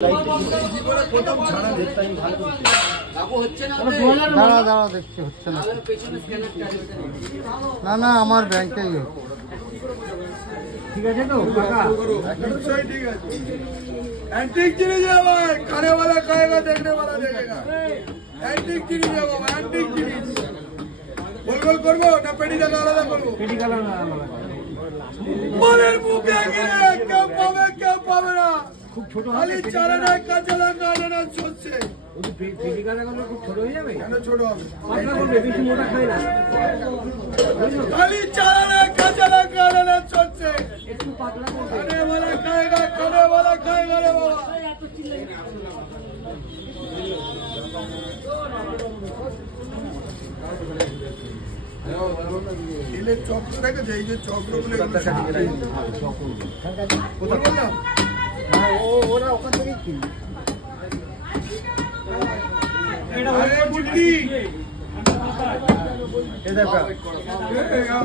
দাঁড়া দাঁড়া দেখছি হচ্ছে না। না না আমার ব্যাংকেই ঠিক আছে তো ठीक है। एंटीक चीज है भाई, खाने वाला खाएगा, देखने वाला देखेगा। एंटीक चीज है बाबा, एंटीक चीज। गोल गोल करबो ना पेटी का आलादा करबो? পেটি কালার না আলাদা। মনের মুখে গিয়ে কেউ পাবে না। খুব ছোট খালি চারানা কাঁচা লঙ্কা আনানা চলছে। ওই পেটি কালার গুলো খুব ছোট হয়ে যাবে। কেন ছোট হবে? পাতলা করবে, বেশি মোটা খাই না। খালি চারানা কাঁচা লঙ্কা আনানা চলছে। একটু পাতলা করবে। खाने वाला खाएगा रे बाबा। এলে চক্র দেখেছে, এই যে চক্রগুলো ওরা ওখান থেকেই কিনবে।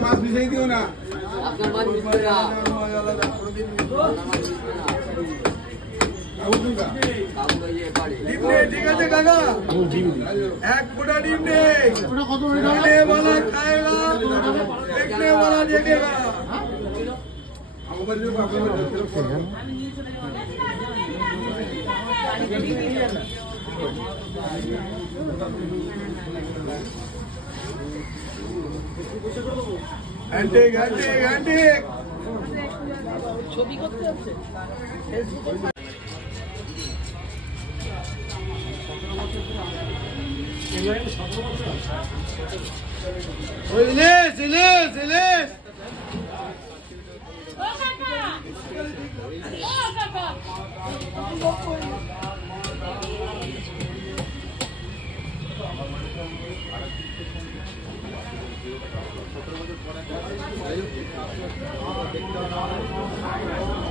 মাছ মিশাই দিও না। ঠিক আছে কাকা, এক ফোটা ডিম নেই। खाने वाला खाएगा, देखने वाला देखेगा। एंटीक एंटीक एंटीक ছবি করতে আছে ইলিশ ইলিশ ইলিশ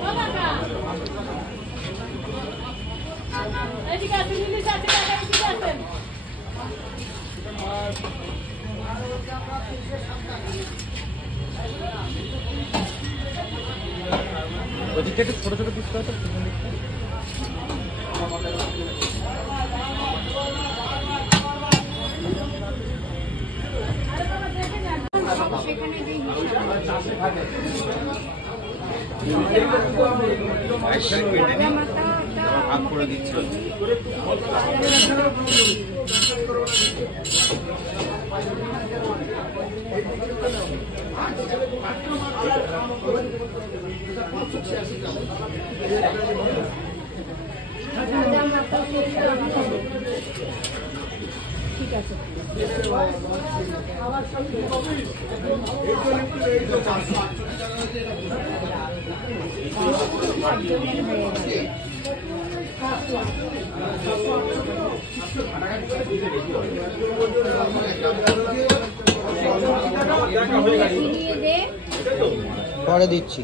ও কাকা এদিকে আসেন, ইলিশ আছে কাকা, এদিকে আসেন। ওদিকে একটু ছোট ছোট পিস করে তো ভাগ করে দিচ্ছে। ঠিক আছে পরে দিচ্ছি।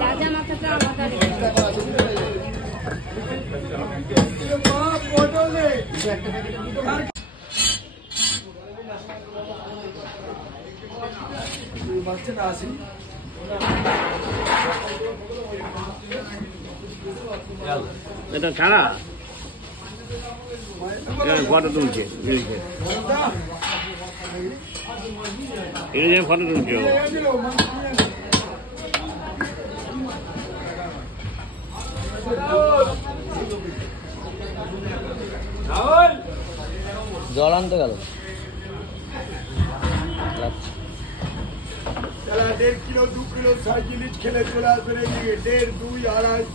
রাজা মাথাটা আলাদা এটা ছাড়া ফটো তুলছে ফটো তুলছে জল আনতে গেল। 1.5 किलो 2 किलो साइकिल खेले चले आसबे, 1.5 2 2.5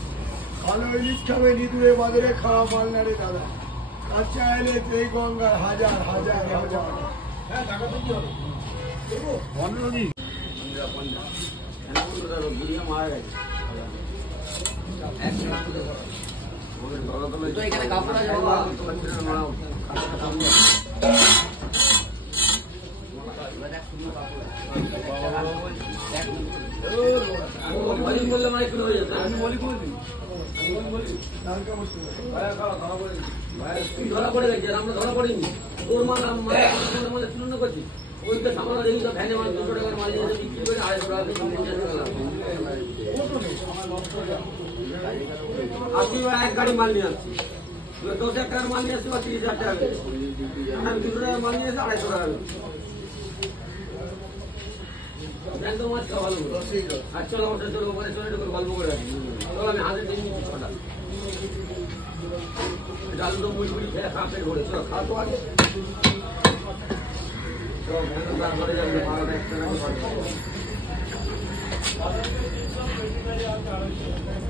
ভালো ইলিশ খাবে নিদুরে বাজারে খাওয়া মাল না রে দাদা। কাঁচা এলে এই গঙ্গার হাজার হাজার হাজার। ধরা পড়ে গেছে, আমরা ধরা পড়িনি। তোর মাল তুলনা করছি, ওই তো সামান্য দেখি তো ভ্যানে মাল 200 টাকার মাল বিক্রি করে 250 টাকা 80 এক গাড়ি মাল নিয়ে আসছি, 10 টাকার মাল নিয়ে আসছি 30,000 টাকা, আমি 200 টাকার মাল নিয়ে আসছি 250 টাকা। একদম মাছ খাওয়া ভালো আর চলো ওটা চলো ওখানে চলে করে গল্প করে রাখি। চলো আমি হাতে দিয়ে নিচ্ছি 6টা ডাল তো মুড়ি মুড়ি খেয়ে খা পেট ভরে। চলো খাওয়া তো আগে তারপরে যাবে 12টা 1টা